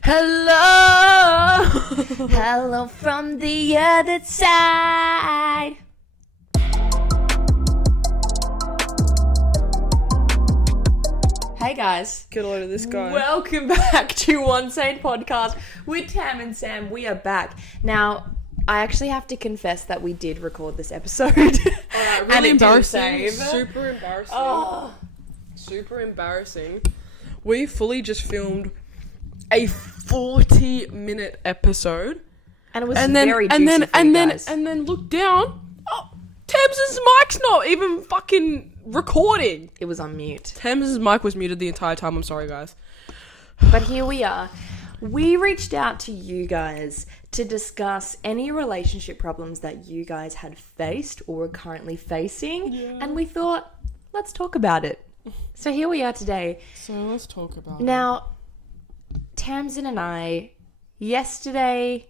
Hello. Hello from the other side. Hey guys. Get a load of this guy. Welcome back to Onesane podcast with Tam and Sam. We are back. Now, I actually have to confess that we did record this episode. Really and embarrassing. Super embarrassing. Oh. Super embarrassing. We fully just filmed a 40-minute episode. And it was very juicy for you guys. And then look down. Oh, Tams's mic's not even fucking recording. It was on mute. Tams's mic was muted the entire time. I'm sorry, guys. But here we are. We reached out to you guys to discuss any relationship problems that you guys had faced or were currently facing. Yeah. And we thought, let's talk about it. So here we are today. So let's talk about it. Now, Tamsin and I, yesterday,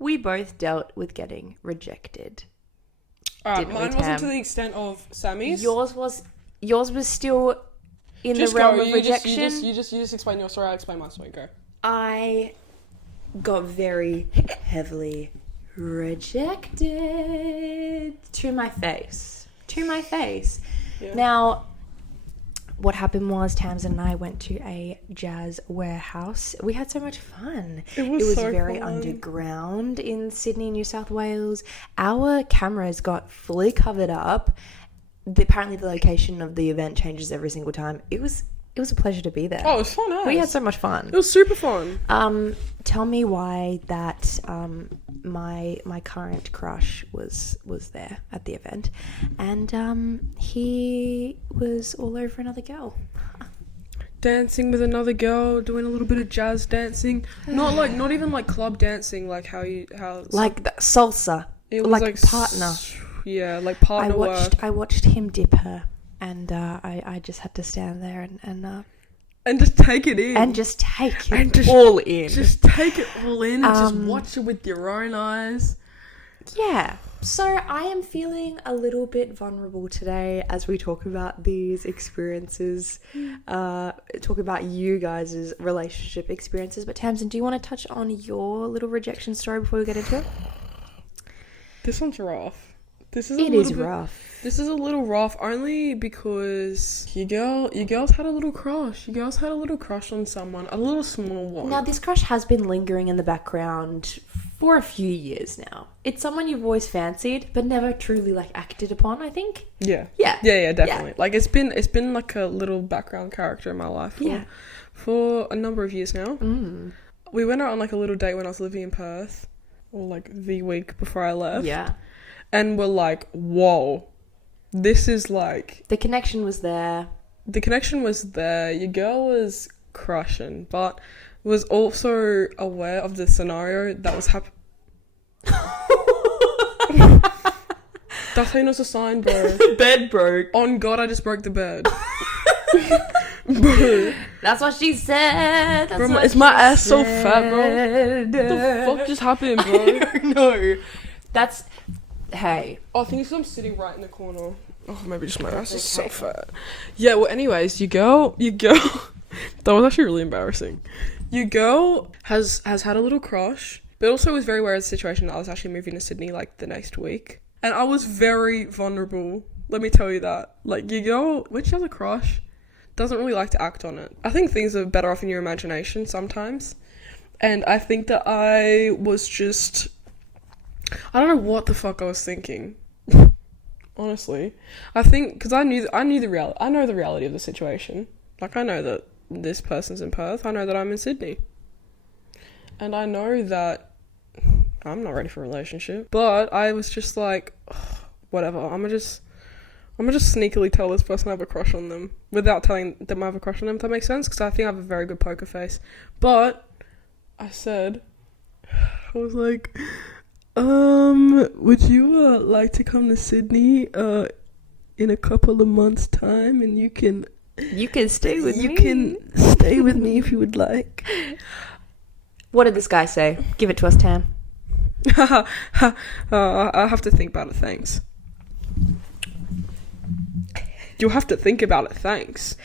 we both dealt with getting rejected. Alright, mine wasn't to the extent of Sammy's. Yours was still in the realm of rejection. You just explain your story. I'll explain my story. Go. I got very heavily rejected to my face. Yeah. Now, what happened was Tamsin and I went to a jazz warehouse. We had so much fun. It was so very fun. Underground in Sydney, New South Wales. Our cameras got fully covered up. Apparently the location of the event changes every single time. It was a pleasure to be there. Oh, it was fun. We had so much fun. It was super fun. Tell me why that my current crush was there at the event, and he was all over another girl. Dancing with another girl, doing a little bit of jazz dancing. Not even like club dancing, like how like the salsa. It was like partner. Yeah, like partner work. I watched him dip her, and I just had to stand there and just take it in. And just take it all in. Just take it all in and just watch it with your own eyes. Yeah. So I am feeling a little bit vulnerable today as we talk about these experiences, talk about you guys' relationship experiences. But Tamsin, do you want to touch on your little rejection story before we get into it? This one's rough. This is rough. This is a little rough only because you girls had a little crush. You girls had a little crush on someone, a little small one. Now, this crush has been lingering in the background for a few years now. It's someone you've always fancied, but never truly acted upon, I think. Yeah, definitely. Yeah. It's been like a little background character in my life for a number of years now. We went out on a little date when I was living in Perth, or the week before I left. Yeah. And we're like, whoa, this is the connection was there. Your girl was crushing, but was also aware of the scenario that was happening. That's how you know it's a sign, bro. The bed broke. On God, I just broke the bed. Bro. That's what she said. Is my ass so fat, bro? What the fuck just happened, bro? I don't know. Hey. Oh, I think it's because I'm sitting right in the corner. Oh, maybe just my ass is so fat. Yeah, well, anyways, your girl, that was actually really embarrassing. Your girl has had a little crush, but also was very aware of the situation that I was actually moving to Sydney, the next week. And I was very vulnerable, let me tell you that. Your girl, when she has a crush, doesn't really like to act on it. I think things are better off in your imagination sometimes. And I think that I was just... I don't know what the fuck I was thinking. Honestly. I think, because I know the reality of the situation. I know that this person's in Perth. I know that I'm in Sydney. And I know that I'm not ready for a relationship. But I was just whatever. I'm gonna just sneakily tell this person I have a crush on them without telling them I have a crush on them, if that makes sense, because I think I have a very good poker face. But I said, I was like... would you like to come to Sydney in a couple of months' time, and you can stay with me. You can stay with me if you would like. What did this guy say? Give it to us, Tam. I have to think about it, thanks. You'll have to think about it, thanks.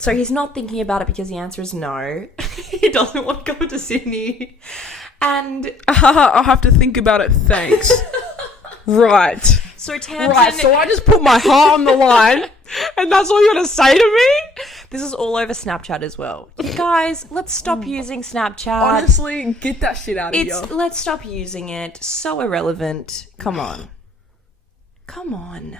So he's not thinking about it because the answer is no. He doesn't want to go to Sydney. And I'll have to think about it, thanks. Right. So Tamsin... Right, so I just put my heart on the line, and that's all you're going to say to me? This is all over Snapchat as well. You guys, let's stop using Snapchat. Honestly, get that shit out of here. Let's stop using it. So irrelevant. Come on. Come on.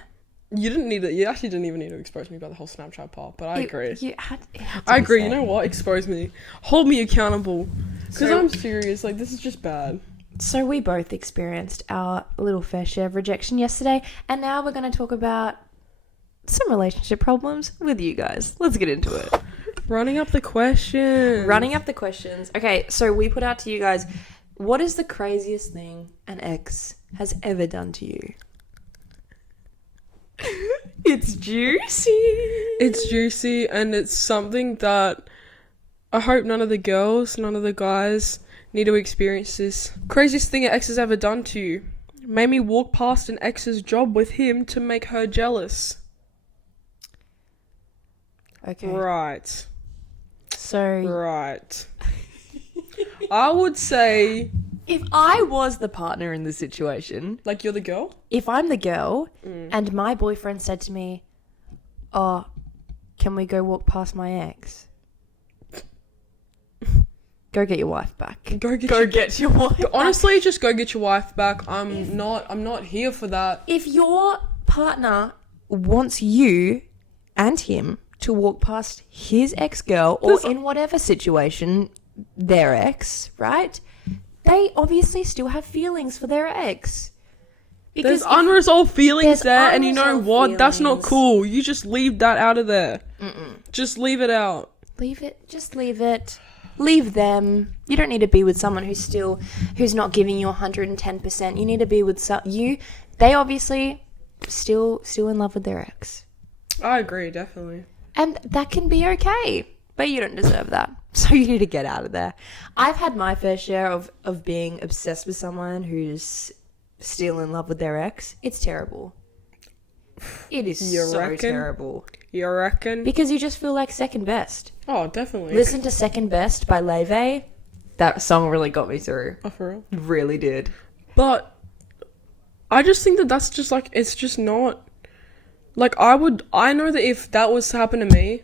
You actually didn't even need to expose me about the whole Snapchat part, but I agree. It had to I be agree. said. You know what? Expose me. Hold me accountable. Because I'm serious. Like, this is just bad. So we both experienced our little fair share of rejection yesterday, and now we're going to talk about some relationship problems with you guys. Let's get into it. Running up the questions. Okay, so we put out to you guys, what is the craziest thing an ex has ever done to you? It's juicy. It's juicy, and it's something that I hope none of the girls, none of the guys need to experience this. Craziest thing an ex has ever done to you. Made me walk past an ex's job with him to make her jealous. Okay. Right. So... Right. I would say... If I was the partner in the situation... Like, you're the girl? If I'm the girl, and my boyfriend said to me, oh, can we go walk past my ex? Go get your wife back. Go get your wife back. Honestly, just go get your wife back. I'm not here for that. If your partner wants you and him to walk past his ex-girl or in whatever situation, their ex, right? They obviously still have feelings for their ex. Because there's unresolved feelings there, and you know what? That's not cool. You just leave that out of there. Just leave it out. Leave it. Just leave it. Leave them. You don't need to be with someone who's not giving you 110%. You need to be with they obviously still in love with their ex. I agree, definitely. And that can be okay, but you don't deserve that. So you need to get out of there. I've had my fair share of being obsessed with someone who's still in love with their ex. It's terrible. It is terrible. You reckon? Because you just feel like second best. Oh, definitely. Listen to Second Best by Leve. That song really got me through. Oh, for real? Really did. But I just think that's just like, it's just not... Like, I know that if that was to happen to me,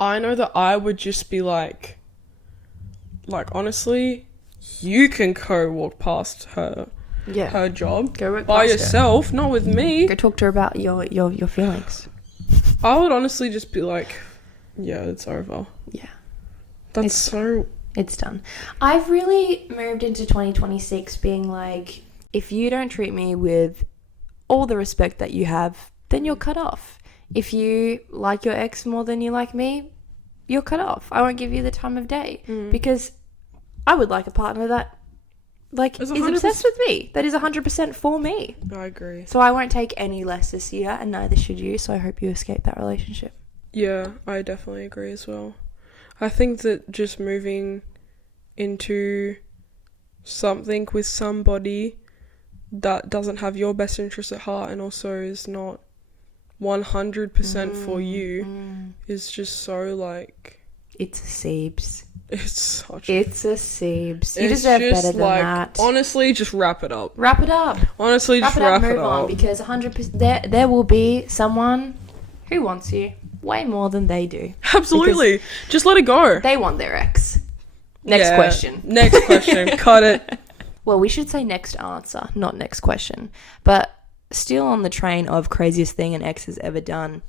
I know that I would just be like, honestly, you can go walk past her job by yourself, not with me. Go talk to her about your feelings. I would honestly just be like, yeah, it's over. Yeah. It's done. I've really moved into 2026 being like, if you don't treat me with all the respect that you have, then you're cut off. If you like your ex more than you like me, you're cut off. I won't give you the time of day because I would like a partner that is obsessed with me, that is 100% for me. I agree. So I won't take any less this year, and neither should you, so I hope you escape that relationship. Yeah, I definitely agree as well. I think that just moving into something with somebody that doesn't have your best interest at heart and also is not 100% for you is just so like... It's a Siebes. It's a Siebes. You deserve better than that. Honestly, just wrap it up. Wrap it up. Honestly, just wrap it up. Move on, because 100% there will be someone who wants you way more than they do. Absolutely. Just let it go. They want their ex. Next question. Next question. Cut it. Well, we should say next answer, not next question. But still on the train of craziest thing an ex has ever done,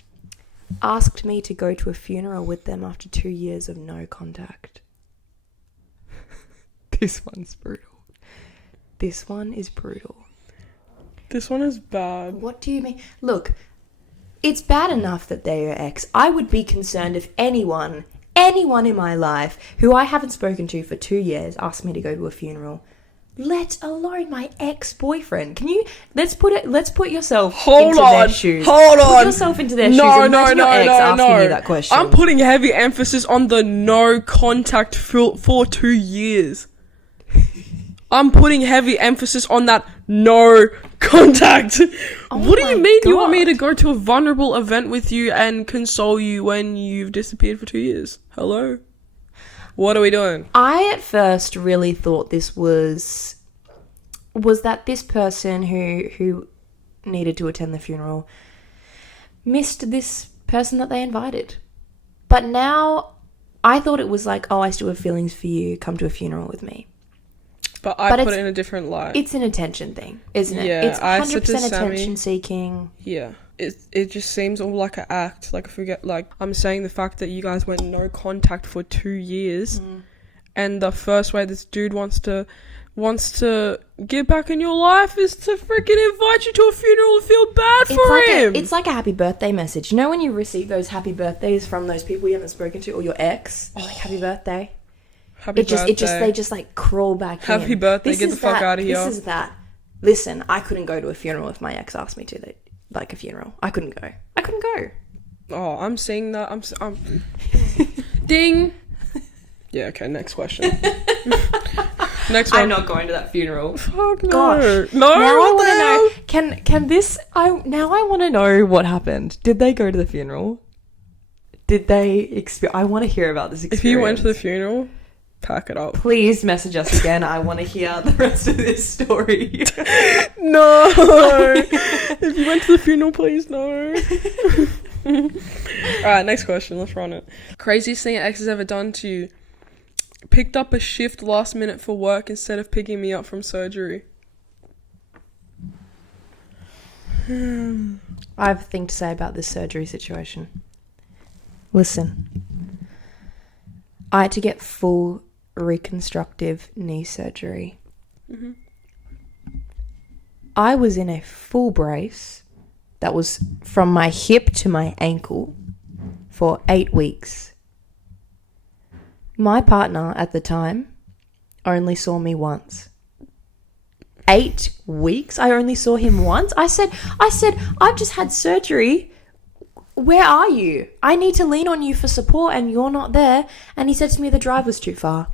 asked me to go to a funeral with them after 2 years of no contact. This one's brutal. This one is brutal. This one is bad. What do you mean? Look, it's bad enough that they're your ex. I would be concerned if anyone in my life who I haven't spoken to for 2 years asked me to go to a funeral. Let alone my ex-boyfriend. Can you... Let's put yourself into their shoes. Hold on. Put yourself into their shoes. Imagine your ex asking you that question. I'm putting heavy emphasis on the no contact for 2 years. I'm putting heavy emphasis on that no contact. What do you mean you want me to go to a vulnerable event with you and console you when you've disappeared for 2 years? Hello? What are we doing? I at first really thought this was that this person who needed to attend the funeral missed this person that they invited. But now I thought it was like, oh, I still have feelings for you, come to a funeral with me. But I put it in a different light. It's an attention thing, isn't it? Yeah, it's 100% I said to Sammy, attention seeking. Yeah. It just seems all like an act. Like, I'm saying the fact that you guys went no contact for 2 years, and the first way this dude wants to get back in your life is to freaking invite you to a funeral and feel bad for him. It's like a happy birthday message. You know when you receive those happy birthdays from those people you haven't spoken to or your ex? Like, happy birthday. They just like crawl back in. Happy birthday, get the fuck out of here. This is that. Listen, I couldn't go to a funeral if my ex asked me to, like a funeral. I couldn't go. Oh, I'm seeing that. I'm ding. Yeah, okay, next question. Next one. I'm not going to that funeral. Fuck no. Gosh. No, now I want to know, now I want to know what happened. Did they go to the funeral? Did they I want to hear about this experience. If you went to the funeral, pack it up. Please message us again. I want to hear the rest of this story. No. If you went to the funeral, please no. Alright, next question. Let's run it. Craziest thing Exes ever done to you? Picked up a shift last minute for work instead of picking me up from surgery. I have a thing to say about this surgery situation. Listen. I had to get full reconstructive knee surgery. Mm-hmm. I was in a full brace that was from my hip to my ankle for 8 weeks. My partner at the time only saw me once. 8 weeks? I only saw him once? I said, I've just had surgery. Where are you? I need to lean on you for support and you're not there. And he said to me the drive was too far.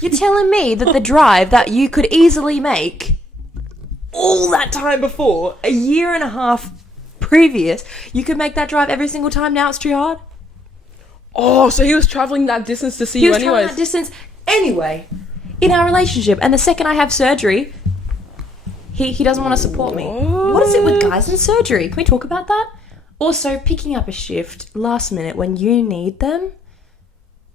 You're telling me that the drive that you could easily make all that time before, a year and a half previous, you could make that drive every single time, now it's too hard? Oh, so he was travelling that distance to see you anyways. He was travelling that distance anyway in our relationship. And the second I have surgery, he doesn't want to support me. What is it with guys in surgery? Can we talk about that? Also, picking up a shift last minute when you need them.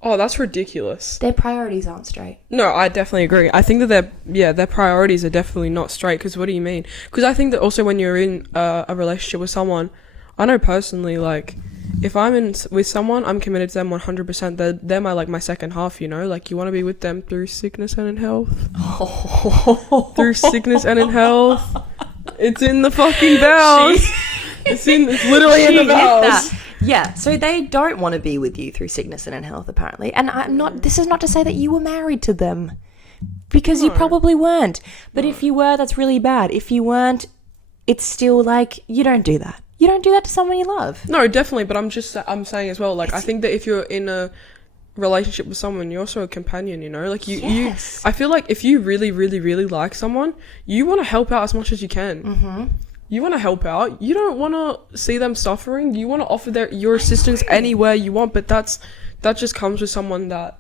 Oh, that's ridiculous. Their priorities aren't straight. No, I definitely agree. I think that their priorities are definitely not straight. Because what do you mean? Because I think that also when you're in a relationship with someone, I know personally, like, if I'm in with someone, I'm committed to them 100%. They're my second half, you know? Like, you want to be with them through sickness and in health. Through sickness and in health. It's in the fucking vows. It's literally in the vows. Yeah, so they don't want to be with you through sickness and in health, apparently. And this is not to say that you were married to them. Because you probably weren't. But if you were, that's really bad. If you weren't, it's still like, you don't do that. You don't do that to someone you love. No, definitely. But I'm saying as well, like, I think that if you're in a relationship with someone, you're also a companion, you know? Like, yes. I feel like if you really, really, really like someone, you want to help out as much as you can. Mm-hmm. You want to help out. You don't want to see them suffering. You want to offer your assistance anywhere you want, but that just comes with someone that,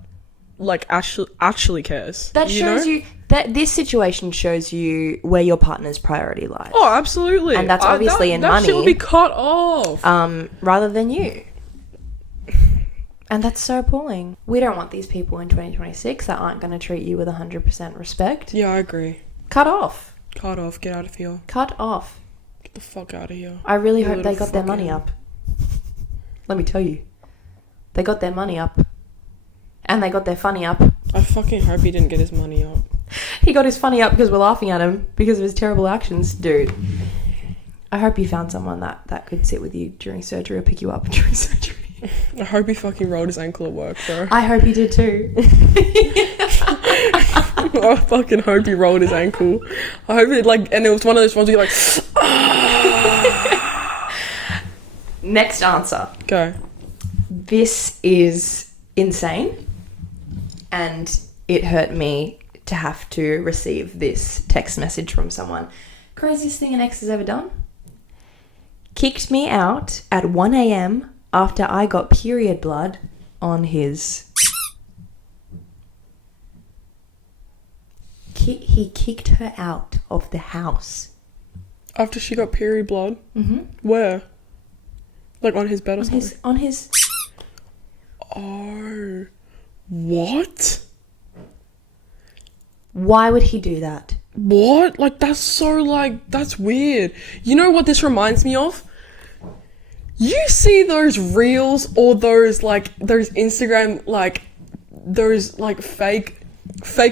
like, actually cares. That shows you that this situation shows you where your partner's priority lies. Oh, absolutely. And that's obviously in money. That shit will be cut off. Rather than you. And that's so appalling. We don't want these people in 2026 that aren't going to treat you with 100% respect. Yeah, I agree. Cut off. Cut off. Get out of here. Cut off. Get the fuck out of here. I really hope they got their money up. Let me tell you. They got their money up. And they got their funny up. I fucking hope he didn't get his money up. He got his funny up because we're laughing at him because of his terrible actions. Dude. I hope you found someone that could sit with you during surgery or pick you up during surgery. I hope he fucking rolled his ankle at work, bro. I hope he did too. I fucking hope he rolled his ankle. I hope it, like, and it was one of those ones where you're like, Next answer. Go. This is insane. And it hurt me to have to receive this text message from someone. Craziest thing an ex has ever done? Kicked me out at 1 a.m. after I got period blood on his... He kicked her out of the house. After she got period blood? Mm-hmm. Where? Like on his bed or something? On his... Oh. What? Why would he do that? What? Like, that's so, like, that's weird. You know what this reminds me of? You see those reels or those, like, those Instagram, like, those, like, fake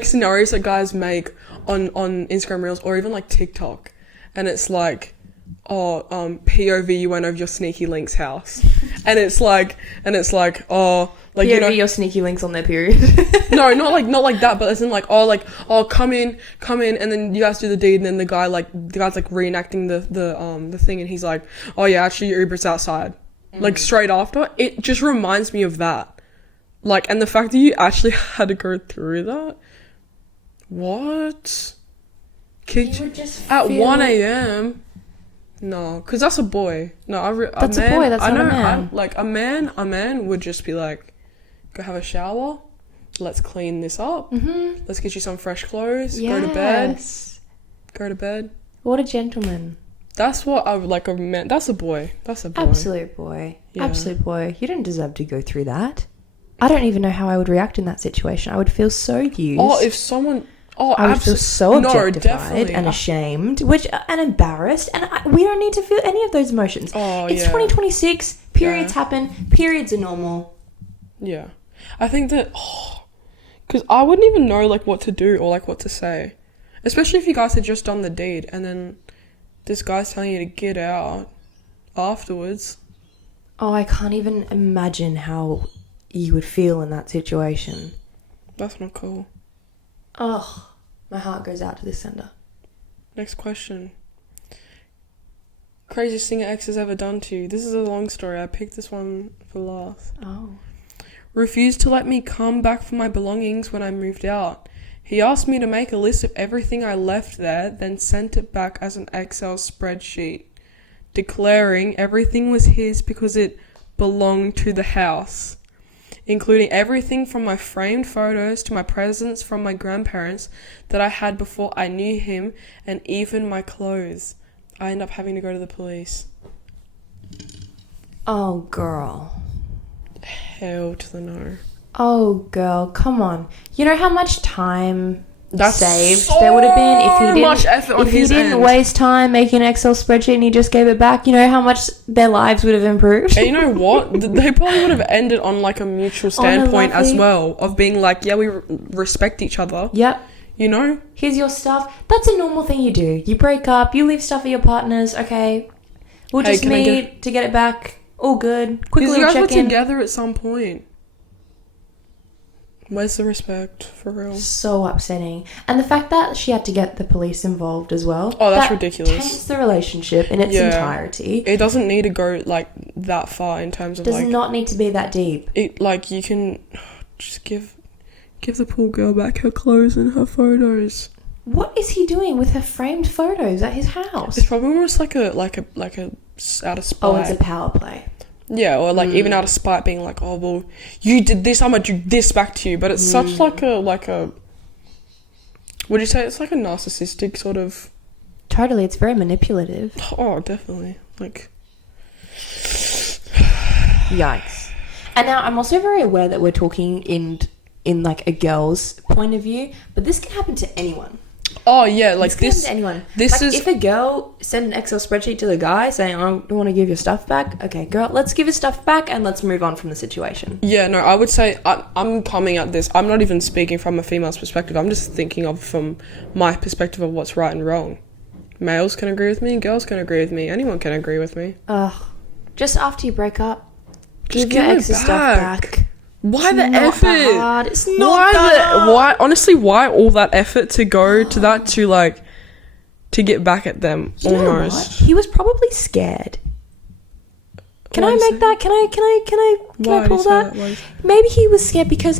scenarios that guys make on Instagram reels or even, like, TikTok. And it's like, POV, you went over your sneaky link's house. And it's like, oh, like, POV, you know, your sneaky links on their period. no, not like that, but it's in like, come in, and then you guys do the deed, and then the guy's like reenacting the thing, and he's like, oh yeah, actually your Uber's outside. Like straight after, it just reminds me of that. Like, and the fact that you actually had to go through that. What? Kicked you at 1 a.m. No, because that's a boy. No, that's a boy. That's not a man. Like a man would just be like, go have a shower. Let's clean this up. Mm-hmm. Let's get you some fresh clothes. Yes. Go to bed. What a gentleman. That's what I would like a man. That's a boy. That's a boy. Absolute boy. Yeah. Absolute boy. You don't deserve to go through that. I don't even know how I would react in that situation. I would feel so used. Oh, if someone... Oh, I would feel so objectified and no, ashamed, and embarrassed, and we don't need to feel any of those emotions. Oh, it's 2026. Periods happen. Periods are normal. Yeah, I think that because I wouldn't even know like what to do or like what to say, especially if you guys had just done the deed and then this guy's telling you to get out afterwards. Oh, I can't even imagine how you would feel in that situation. That's not cool. Oh, my heart goes out to this sender. Next question. Craziest thing an ex has ever done to you. This is a long story. I picked this one for last. Oh. Refused to let me come back for my belongings when I moved out. He asked me to make a list of everything I left there, then sent it back as an Excel spreadsheet, declaring everything was his because it belonged to the house, including everything from my framed photos to my presents from my grandparents that I had before I knew him, and even my clothes. I ended up having to go to the police. Oh, girl. Hell to the no. Oh, girl, come on. You know how much time That's saved so there would have been if he didn't waste time making an Excel spreadsheet and he just gave it back? You know how much their lives would have improved? And you know what? They probably would have ended on like a mutual standpoint as well, of being like, yeah, we respect each other. Yep. You know? Here's your stuff. That's a normal thing you do. You break up, you leave stuff at your partners, okay? We'll just meet to get it back. All good. Quick little check-in. You guys were together at some point. Where's the respect, for real? So upsetting. And the fact that she had to get the police involved as well. Oh, that's ridiculous. Taints the relationship in its entirety. It doesn't need to go, like, that far in terms of, Does not need to be that deep. It, like, you can just give the poor girl back her clothes and her photos. What is he doing with her framed photos at his house? It's probably almost like a out of spite. Oh, it's a power play. Yeah, or like even out of spite, being like, oh well, you did this, I'm gonna do this back to you. But it's such like a would you say it's like a narcissistic sort of? Totally, it's very manipulative. Oh, definitely. Like, yikes. And now I'm also very aware that we're talking in like a girl's point of view, but this can happen to anyone. Oh yeah, like this can happen to anyone. This like, is if a girl sent an Excel spreadsheet to the guy saying, "I don't want to give your stuff back." Okay, girl, let's give his stuff back and let's move on from the situation. Yeah, no, I would say I'm coming at this. I'm not even speaking from a female's perspective. I'm just thinking of from my perspective of what's right and wrong. Males can agree with me, girls can agree with me, anyone can agree with me. Just after you break up, just give your ex's stuff back. Why the effort? That hard. It's not why honestly, why all that effort to go to that to get back at them? You almost. He was probably scared. Can I make that? Can I pull that? Maybe he was scared because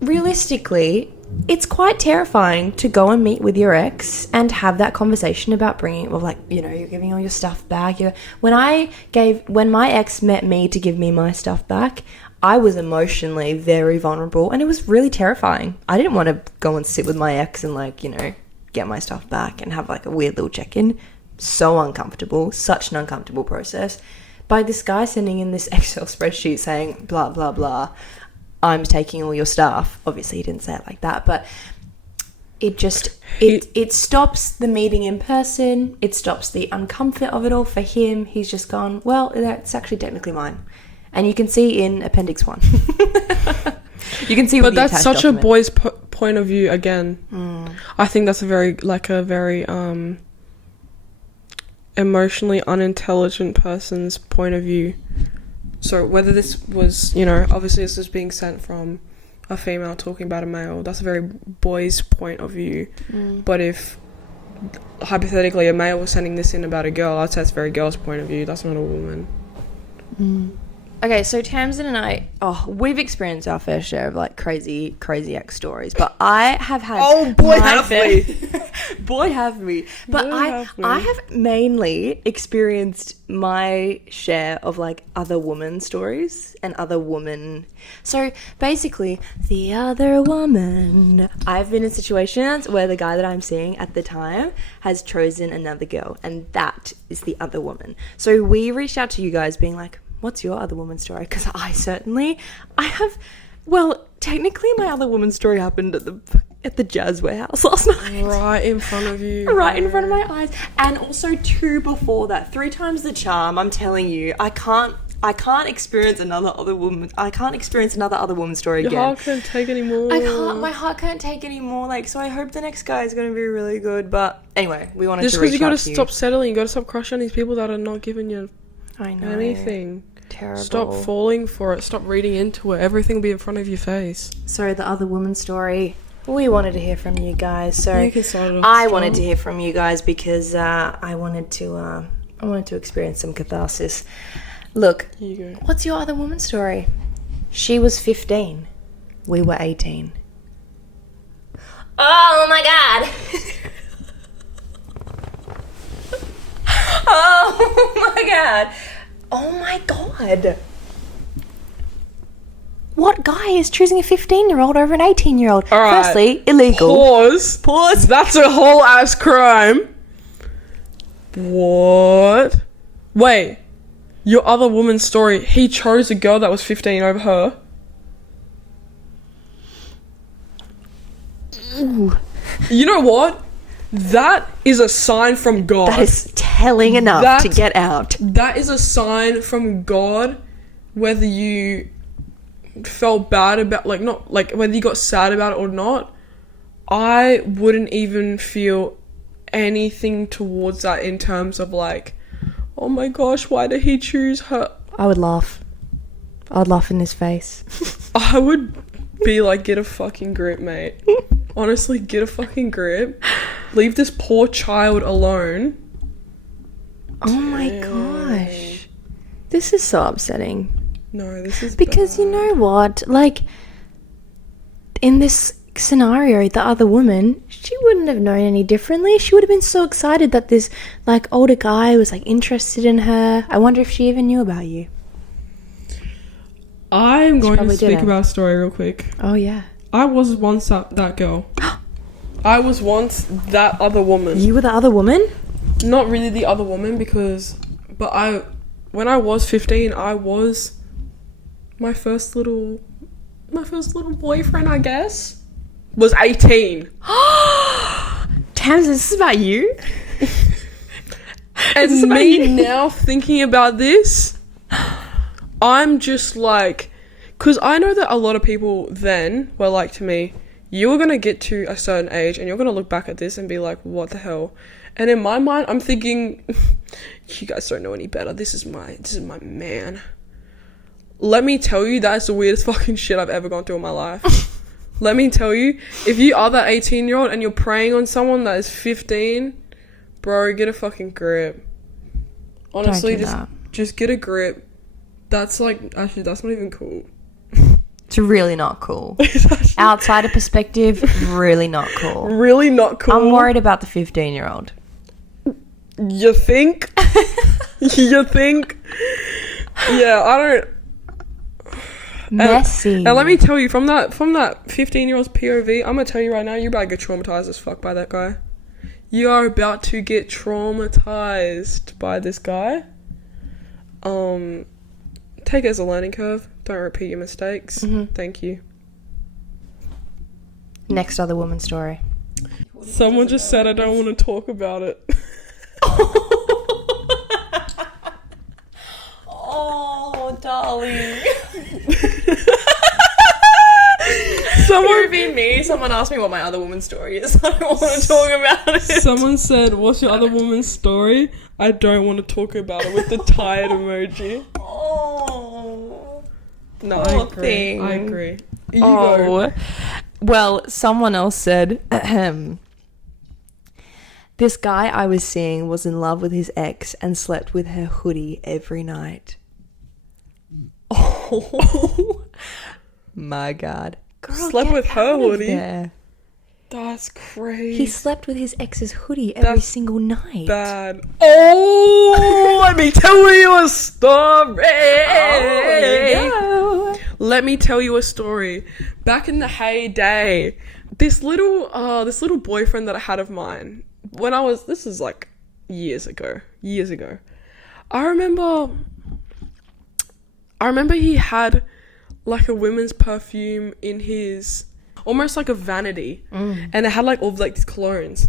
realistically, it's quite terrifying to go and meet with your ex and have that conversation about bringing, well, like, you know, you're giving all your stuff back. When my ex met me to give me my stuff back, I was emotionally very vulnerable, and it was really terrifying. I didn't want to go and sit with my ex and, like, you know, get my stuff back and have like a weird little check-in. So uncomfortable, such an uncomfortable process. By this guy sending in this Excel spreadsheet saying blah blah blah, I'm taking all your stuff. Obviously he didn't say it like that, but it just it stops the meeting in person. It stops the uncomfort of it all for him. He's just gone, well, that's actually technically mine, and you can see in Appendix 1. You can see, but that's such document. A boy's point of view again. I think that's a very emotionally unintelligent person's point of view. So whether this was, you know, obviously this is being sent from a female talking about a male, that's a very boy's point of view. But if hypothetically a male was sending this in about a girl, I'd say it's a very girl's point of view. That's not a woman. Okay, so Tamsin and I, we've experienced our fair share of like crazy ex stories, but I have had boy have me. But I have mainly experienced my share of like other woman stories and other woman. So basically, the other woman. I've been in situations where the guy that I'm seeing at the time has chosen another girl, and that is the other woman. So we reached out to you guys being like, what's your other woman story? Because technically my other woman story happened at the jazz warehouse last night. Right in front of you. Right in front of my eyes. And also 2 before that. 3 times the charm, I'm telling you. I can't experience another other woman story again. Your heart can't take any more. My heart can't take any more. Like, so I hope the next guy is going to be really good. But anyway, we wanted to reach out to you. Just because you got to stop settling. You got to stop crushing on these people that are not giving you anything. Terrible. Stop falling for it. Stop reading into it. Everything will be in front of your face. So the other woman's story, we wanted to hear from you guys. So you can start it off I strong. wanted to hear from you guys because I wanted to experience some catharsis. Look, here you go. What's your other woman's story? She was 15. We were 18. Oh my god. Oh my god. Oh my god. What guy is choosing a 15-year-old over an 18-year-old? All right. Firstly, illegal. Pause. That's a whole ass crime. What? Wait. Your other woman's story, he chose a girl that was 15 over her? Ooh. You know what? That is a sign from God. That is telling enough to get out. That is a sign from God, whether you felt bad about, whether you got sad about it or not. I wouldn't even feel anything towards that in terms of like, oh my gosh, why did he choose her? I would laugh. I would laugh in his face. I would be like, get a fucking grip, mate. Honestly, get a fucking grip. Leave this poor child alone. Oh my gosh. This is so upsetting. No, this is because bad. You know what? Like, in this scenario, the other woman, she wouldn't have known any differently. She would have been so excited that this, like, older guy was, like, interested in her. I wonder if she even knew about you. I'm going to speak about a story real quick. Oh, yeah. I was once that girl. I was once that other woman. You were the other woman? Not really the other woman when I was 15, I was my first little boyfriend, I guess, was 18. Tams, this is about you? And me now thinking about this, I'm just like, because I know that a lot of people then were like to me, you were going to get to a certain age and you're going to look back at this and be like, what the hell? And in my mind, I'm thinking, you guys don't know any better. This is my man. Let me tell you, that's the weirdest fucking shit I've ever gone through in my life. Let me tell you, if you are that 18-year-old and you're preying on someone that is 15, bro, get a fucking grip. Honestly, just get a grip. That's like, actually, that's not even cool. It's really not cool. Outsider perspective, really not cool. Really not cool. I'm worried about the 15-year-old. You think? You think? Yeah, I don't. Messy. And let me tell you, from that 15-year-old's POV, I'm gonna tell you right now, you're about to get traumatized as fuck by that guy. You are about to get traumatized by this guy. Take it as a learning curve. Don't repeat your mistakes. Thank you. Next other woman story. Someone just said I don't want to talk about it. Oh, darling. Someone It be me. Someone asked me what my other woman's story is. I don't want to talk about it. Someone said, "What's your other woman's story?" I don't want to talk about it with the tired emoji. Oh. No, Poor I agree. thing. I agree. You go. Well, someone else said, this guy I was seeing was in love with his ex and slept with her hoodie every night. Oh my God. Girl, Slept with her hoodie? There. That's crazy. He slept with his ex's hoodie every single night. Bad. Oh, let me tell you a story. Oh, Let me tell you a story. Back in the heyday, this little boyfriend that I had of mine, this is like years ago. I remember he had like a women's perfume in his, almost like a vanity, and it had like all like these colognes,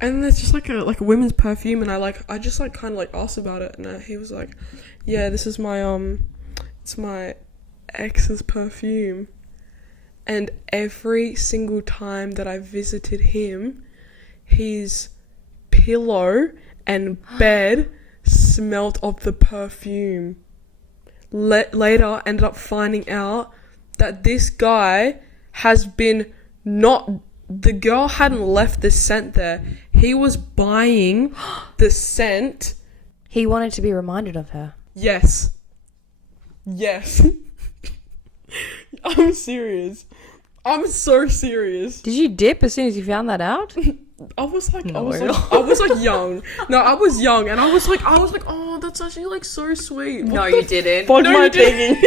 and it's just like a women's perfume, and I just like kind of like asked about it, and he was like, yeah, this is my it's my ex's perfume. And every single time that I visited him, his pillow and bed smelt of the perfume. Later, ended up finding out that this guy has been the girl hadn't left the scent there. He was buying the scent. he wanted to be reminded of her. Yes. I'm serious. I'm so serious. Did you dip as soon as you found that out? I was young. No, I was young, and I was like, oh, that's actually like so sweet. No, you didn't. Fuck my thinking.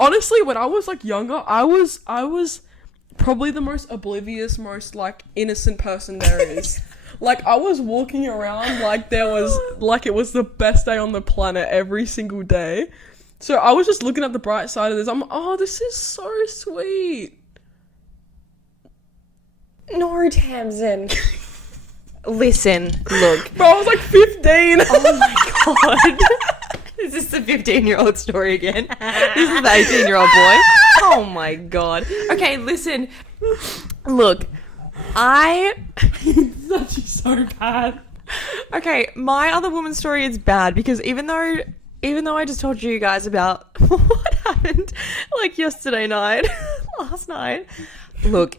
Honestly, when I was like younger, I was probably the most oblivious, most like innocent person there is. Like, I was walking around like it was the best day on the planet every single day. So I was just looking at the bright side of this. This is so sweet. No, Tamsin. Listen, look. Bro, I was like 15. Oh my God. Is this the 15-year-old story again? This is the 18-year-old boy? Oh my God. Okay, listen. Look, It's actually so bad. Okay, my other woman's story is bad because even though I just told you guys about what happened like yesterday night, last night, look,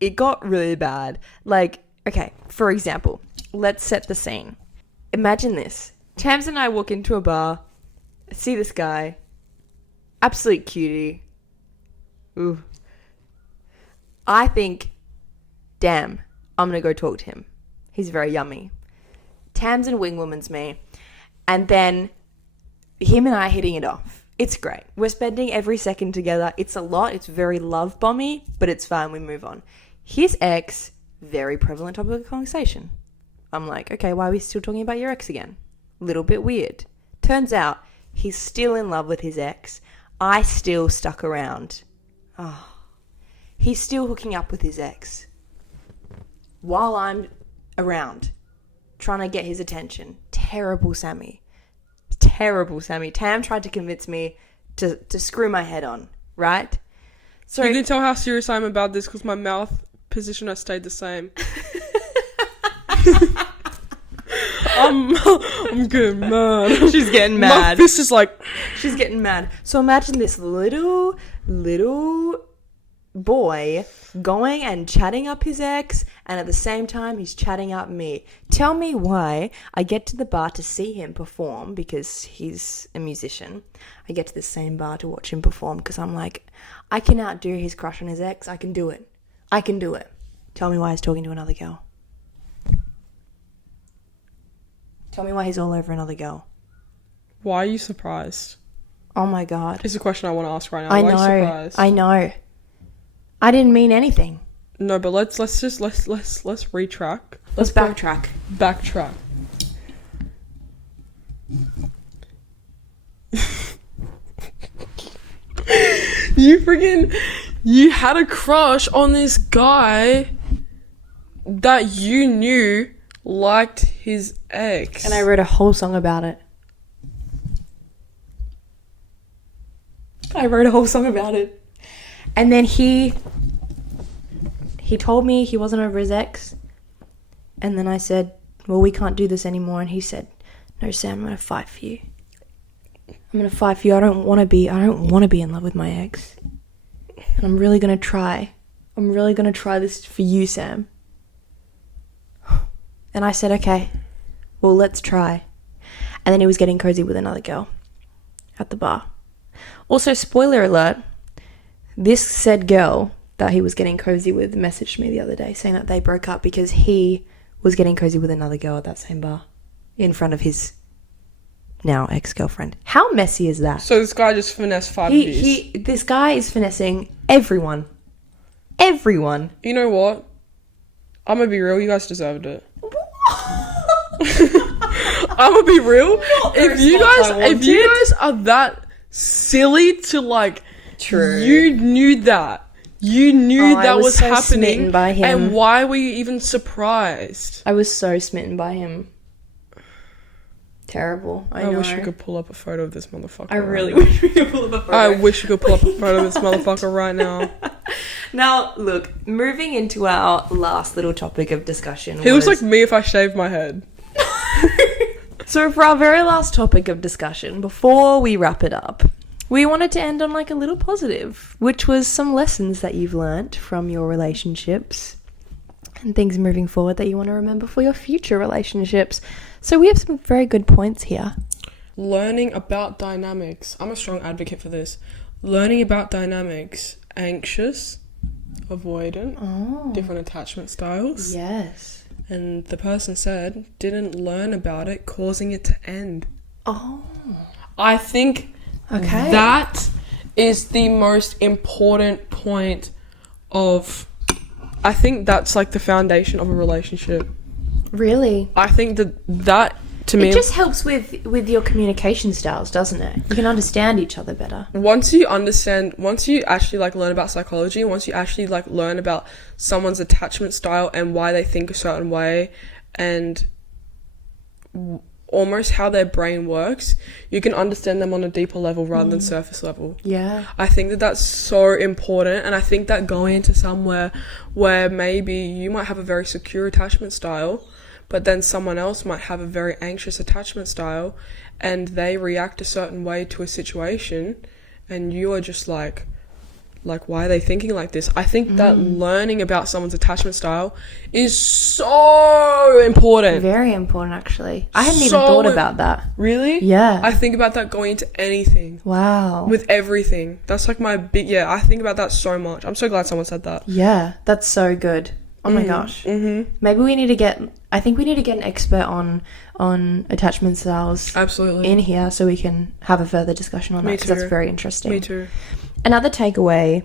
it got really bad. Like, okay, for example, let's set the scene. Imagine this. Tams and I walk into a bar, see this guy, absolute cutie. Ooh. I think, damn, I'm going to go talk to him. He's very yummy. Tams and wingwoman's me. And then him and I hitting it off. It's great. We're spending every second together. It's a lot. It's very love bomby, but it's fine. We move on. His ex, very prevalent topic of conversation. I'm like, okay, why are we still talking about your ex again? Little bit weird. Turns out he's still in love with his ex. I still stuck around. Oh. He's still hooking up with his ex while I'm around trying to get his attention. Terrible Sammy. Tam tried to convince me to screw my head on, right? So you can tell how serious I am about this because my mouth position has stayed the same. I'm getting mad. She's getting mad. My fist is like... She's getting mad. So imagine this little boy going and chatting up his ex, and at the same time he's chatting up me. Tell me why I get to the bar to see him perform because he's a musician. I get to the same bar to watch him perform because I'm like, I can outdo his crush on his ex. I can do it. Tell me why he's talking to another girl. Tell me why he's all over another girl. Why are you surprised? Oh my God. It's a question I want to ask right now. I Why know. are you surprised? I know. I didn't mean anything. No, but let's retrack. Let's backtrack. Backtrack. You had a crush on this guy that you knew liked his ex. And I wrote a whole song about it. And then he told me he wasn't over his ex. And then I said, well, we can't do this anymore. And he said, no, Sam, I'm going to fight for you. I don't want to be in love with my ex. And I'm really going to try. This for you, Sam. And I said, okay, well, let's try. And then he was getting cozy with another girl at the bar. Also, spoiler alert, this said girl that he was getting cozy with messaged me the other day saying that they broke up because he was getting cozy with another girl at that same bar in front of his now ex-girlfriend. How messy is that? So this guy just finessed 5 views. This guy is finessing everyone. Everyone. You know what? I'm gonna be real. You guys deserved it. I'm gonna be real. If you guys are that silly to like, true, you knew that that was so happening, smitten by him. And why were you even surprised? I was so smitten by him. Terrible. I know. Wish we could pull up a photo of this motherfucker. I really wish we could pull up a photo. I wish we could pull up a photo of this motherfucker right now. Now, look, moving into our last little topic of discussion. He looks like me if I shaved my head. So for our very last topic of discussion, before we wrap it up, we wanted to end on like a little positive, which was some lessons that you've learnt from your relationships and things moving forward that you want to remember for your future relationships. So we have some very good points here. Learning about dynamics. I'm a strong advocate for this. Learning about dynamics. Anxious, avoidant, different attachment styles. Yes. And the person said, didn't learn about it, causing it to end. Oh. I think that is the most important point of... I think that's like the foundation of a relationship. Really? I think that to me... It just helps with your communication styles, doesn't it? You can understand each other better. Once you actually like learn about psychology, once you actually like learn about someone's attachment style and why they think a certain way and almost how their brain works, you can understand them on a deeper level rather than surface level. Yeah. I think that's so important, and I think that going into somewhere where maybe you might have a very secure attachment style, but then someone else might have a very anxious attachment style and they react a certain way to a situation and you are just like, why are they thinking like this? I think that learning about someone's attachment style is so important. Very important, actually. I hadn't even thought about that. Really? Yeah. I think about that going into anything. Wow. With everything. That's like my big... I think about that so much. I'm so glad someone said that. Yeah, that's so good. Oh my gosh. Mm-hmm. Maybe we need to get... I think we need to get an expert on attachment styles. Absolutely. In here so we can have a further discussion on that, because that's very interesting. Me too. Another takeaway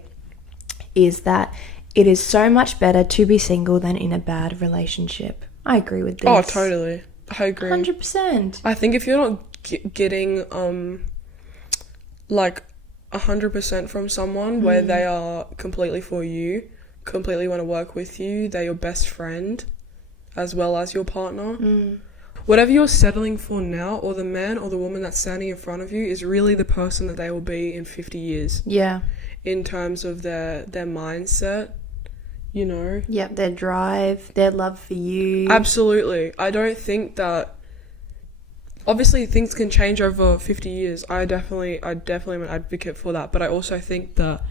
is that it is so much better to be single than in a bad relationship. I agree with this. Oh, totally. I agree. 100%. I think if you're not getting like 100% from someone where they are completely for you, completely want to work with you, they're your best friend as well as your partner. Whatever you're settling for now, or the man or the woman that's standing in front of you, is really the person that they will be in 50 years. Yeah. In terms of their mindset, you know. Yep, their drive, their love for you. Absolutely. I don't think that... Obviously, things can change over 50 years. I definitely am an advocate for that. But I also think that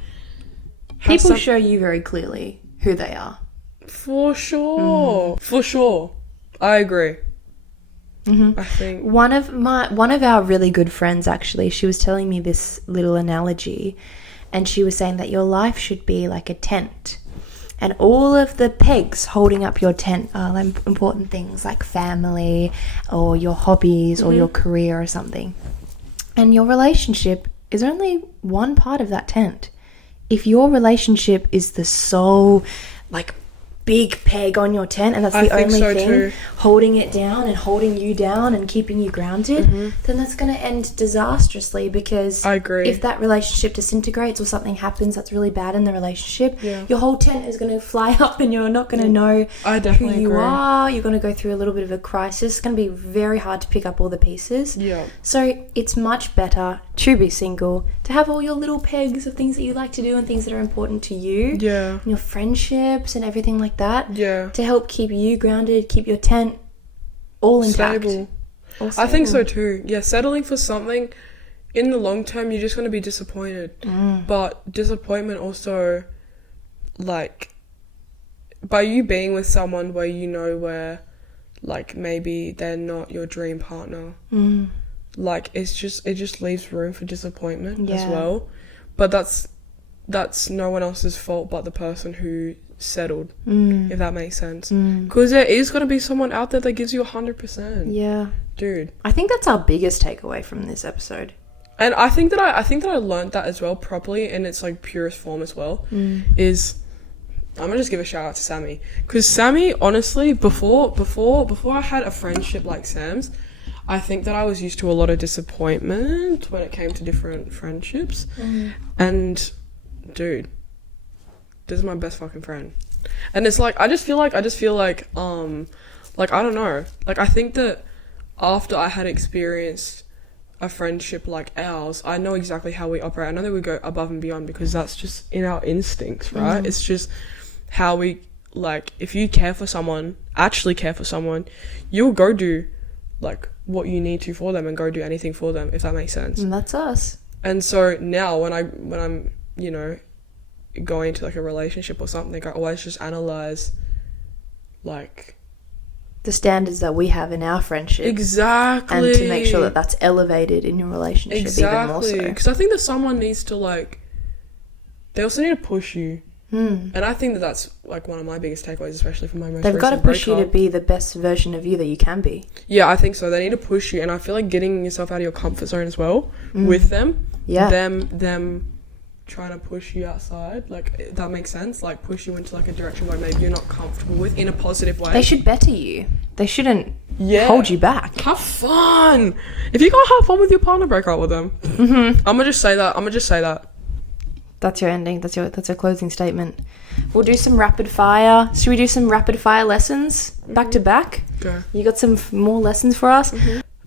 People show you very clearly who they are. For sure. For sure. I agree. I think one of our really good friends, actually, she was telling me this little analogy, and she was saying that your life should be like a tent, and all of the pegs holding up your tent are like important things like family or your hobbies or your career or something, and your relationship is only one part of that tent. If your relationship is the sole like big peg on your tent, and that's the only thing holding it down and holding you down and keeping you grounded, then that's going to end disastrously, because I agree. If that relationship disintegrates or something happens that's really bad in the relationship, your whole tent is going to fly up and you're not going to know who you are. You're going to go through a little bit of a crisis. It's going to be very hard to pick up all the pieces. So it's much better to be single, to have all your little pegs of things that you like to do and things that are important to you, and your friendships and everything like that, to help keep you grounded, keep your tent all intact. Stable. I think so too. Yeah, settling for something in the long term, you're just going to be disappointed. But disappointment also, like, by you being with someone where you know where, like, maybe they're not your dream partner, like, it just leaves room for disappointment as well. But that's no one else's fault but the person who settled, if that makes sense. Because there is going to be someone out there that gives you 100%. Dude, I think that's our biggest takeaway from this episode. And I think that I learned that as well properly in its like purest form as well. Is I'm gonna just give a shout out to Sammy, because Sammy, honestly, before I had a friendship like Sam's, I think that I was used to a lot of disappointment when it came to different friendships. And dude, this is my best fucking friend. And it's like I just feel like I don't know, like I think that after I had experienced a friendship like ours, I know exactly how we operate. I know that we go above and beyond because that's just in our instincts, right? It's just how we, like, if you actually care for someone, you'll go do like what you need to for them and go do anything for them, if that makes sense. And that's us. And so now when I'm you know, going into like a relationship or something, I always just analyze like the standards that we have in our friendship. Exactly. And to make sure that that's elevated in your relationship even more so. Because I think that someone needs to, like, they also need to push you. And I think that that's, like, one of my biggest takeaways, especially from my most recent breakup. They've got to push you to be the best version of you that you can be. Yeah, I think so. They need to push you. And I feel like getting yourself out of your comfort zone as well with them. Yeah. Them trying to push you outside, like, that makes sense, like push you into like a direction where maybe you're not comfortable with in a positive way. They should better you. They shouldn't hold you back. Have fun. If you can't have fun with your partner, break up with them. I'm gonna just say that. That's your ending. That's your closing statement. We'll do some rapid fire. Should we do some rapid fire lessons back to back? Go. You got some more lessons for us?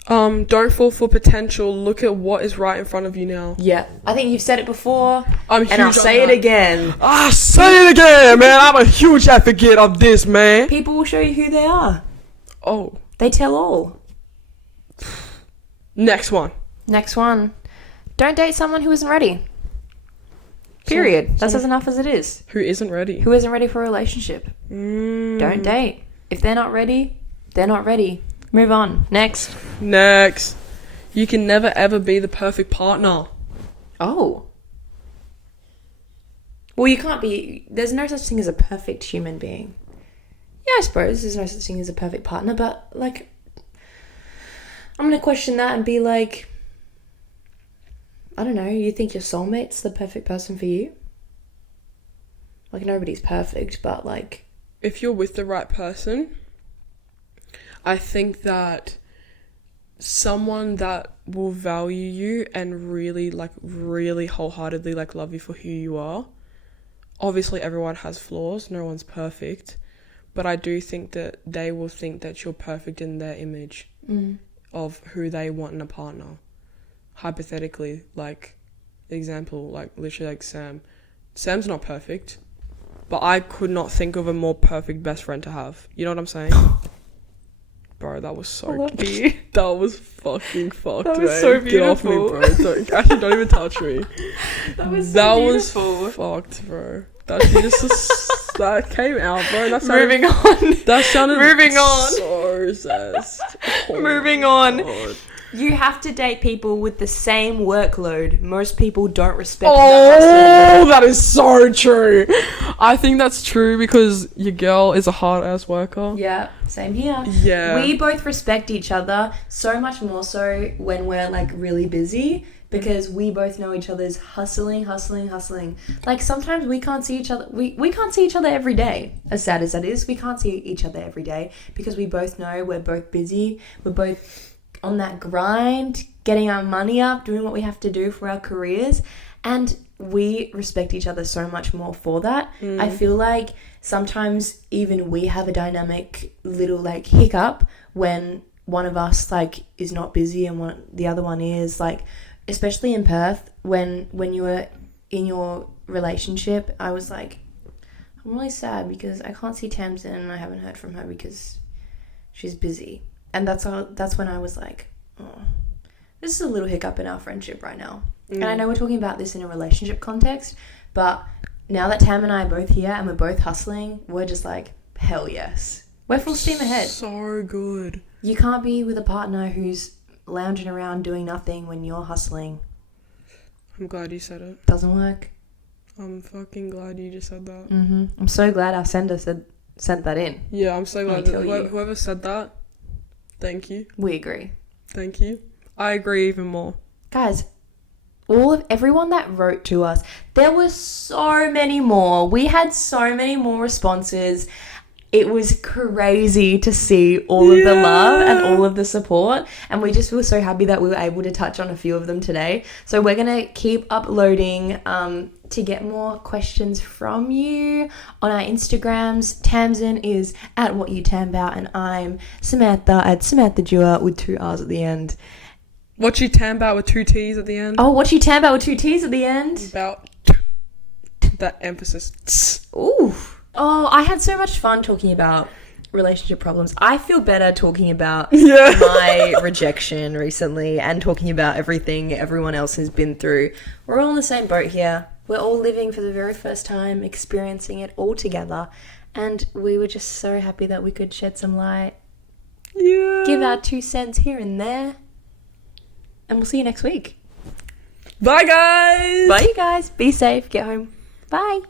Don't fall for potential. Look at what is right in front of you now. Yeah. I think you've said it before. I'm huge and I'll say it again. Say it again, man. I'm a huge advocate of this, man. People will show you who they are. Oh. They tell all. Next one. Don't date someone who isn't ready. Period. That's as enough as it is. Who isn't ready? Who isn't ready for a relationship. Don't date. If they're not ready, they're not ready. Move on. Next. You can never ever be the perfect partner. Oh. Well, you can't be. There's no such thing as a perfect human being. Yeah, I suppose there's no such thing as a perfect partner, but, like, I'm going to question that and be like, I don't know, you think your soulmate's the perfect person for you? Like, nobody's perfect, but, like, if you're with the right person, I think that someone that will value you and really, like, really wholeheartedly, like, love you for who you are. Obviously, everyone has flaws. No one's perfect. But I do think that they will think that you're perfect in their image of who they want in a partner. Hypothetically, like, example, like, literally, like, Sam. Sam's not perfect, but I could not think of a more perfect best friend to have. You know what I'm saying? Bro, bro, that was so Love cute. you. That was fucking fucked, That was babe. so Get off me, beautiful. bro. Don't even touch me. That was That so was beautiful. fucked, bro. That shit just that came out, bro. That sounded, Moving on. that sounded Moving on. so zest. Oh Moving my on. God. You have to date people with the same workload. Most people don't respect the Oh, that is so true. I think that's true because your girl is a hard ass worker. hustle. Yeah, same here. Yeah. We both respect each other so much more so when we're like really busy because we both know each other's hustling. Like sometimes we can't see each other. We can't see each other every day. As sad as that is, we can't see each other every day because we both know we're both busy. We're both on that grind, getting our money up, doing what we have to do for our careers, and we respect each other so much more for that. I feel like sometimes even we have a dynamic little like hiccup when one of us like is not busy and the other one is, like especially in Perth when you were in your relationship. I was like, I'm really sad because I can't see Tamsin and I haven't heard from her because she's busy. And that's when I was like, oh, this is a little hiccup in our friendship right now. And I know we're talking about this in a relationship context, but now that Tam and I are both here and we're both hustling, we're just like, hell yes. We're full steam ahead. So good. You can't be with a partner who's lounging around doing nothing when you're hustling. I'm glad you said it. Doesn't work. I'm fucking glad you just said that. I'm so glad our sender sent that in. Yeah, I'm so glad Let me that tell you. whoever said that, thank you. We agree. Thank you. I agree even more. Guys, everyone that wrote to us, there were so many more. We had so many more responses. It was crazy to see all of the love and all of the support, and we just feel so happy that we were able to touch on a few of them today. So we're gonna keep uploading to get more questions from you on our Instagrams. Tamsin is at What You Tam About, and I'm Samantha at Samantha Dewar with 2 R's at the end. What you tam about with 2 T's at the end? Oh, What You Tam About with 2 T's at the end. About that emphasis. Ooh. Oh, I had so much fun talking about relationship problems. I feel better talking about my rejection recently and talking about everything everyone else has been through. We're all in the same boat here. We're all living for the very first time, experiencing it all together. And we were just so happy that we could shed some light, give our 2 cents here and there. And we'll see you next week. Bye, guys. Bye, you guys. Be safe. Get home. Bye.